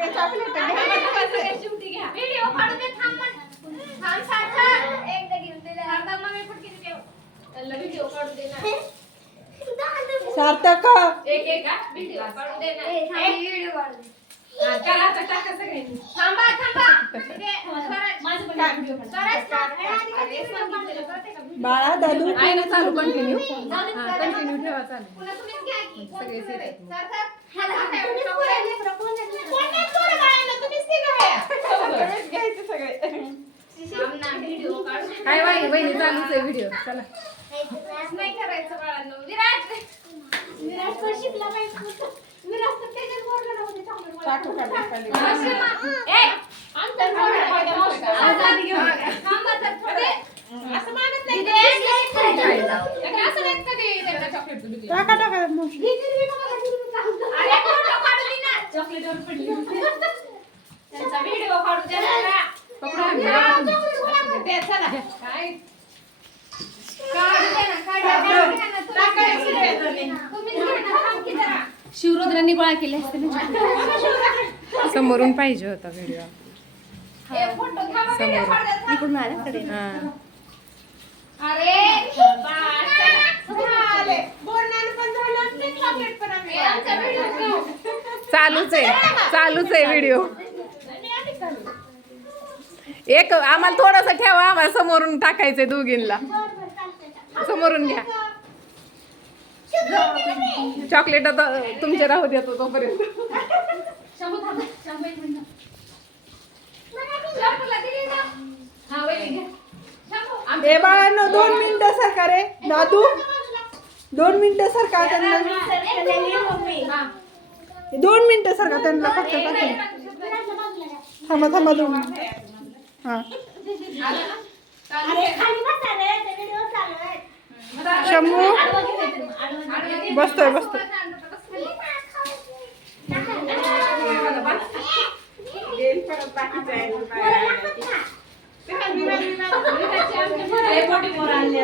सगळे chocolate video काढू दे थांब सारखं एकदा घेऊन दिले आता मम्मी पण किती देऊ त्याला व्हिडिओ काढू दे ना सार्थक एक व्हिडिओ काढू दे ना एक व्हिडिओ काढू दे चला आता टाका सगळ्यांनी थांबा माझं पण व्हिडिओ बाळा दादू आहे ना चालू कंटिन्यू कंटिन्यू ठेवा चालू सगळे सेट आहेत मग. घ्यायचे सगळे काय वहिनी चालूच आहे व्हिडिओ चला नाही करायचं बाळांनो विराट पण शिकला पाहिजे विराट तर त्याच्याच बोर्डला नव्हते चाकू काढले खाली. असं मानत नाही टाका टाका मावशी. चॉकलेटवर पडली त्यांचा व्हिडिओ काढू द्या मला. पकडा दे चला काय काढू द्या ना टाकायचं तुम्ही घ्या ना थांब की जरा शिवरुद्रांनी गोळा केले असते ना समोरून पाहिजे होता व्हिडिओ ए फोटो थांबा व्हिडिओ काढू द्या इकडून आल्याकडे अरे झाले बोलण्यानं पण झालं आणि चॉकलेट पण आम्ही आमचा व्हिडिओ चालूच आहे व्हिडिओ एक आम्हाला थोडस ठेवा आम्हाला समोरून टाकायचंय दोघींना समोरून घ्या चॉकलेट आता तुमच्या राहू देतो तोपर्यंत शंभू थांब शंभू एक मिनिट शंभूला दिली ना हा वैली घ्या शंभू ए बाळांनो 2 मिनिटं सरका रे दादू 2 मिनिटं सरका त्यांना 2 मिनिटं सरका त्यांना फक्त टाका. थांबा 2 मिनिटं. हा शंभू बसतोय मोठी मोर आणली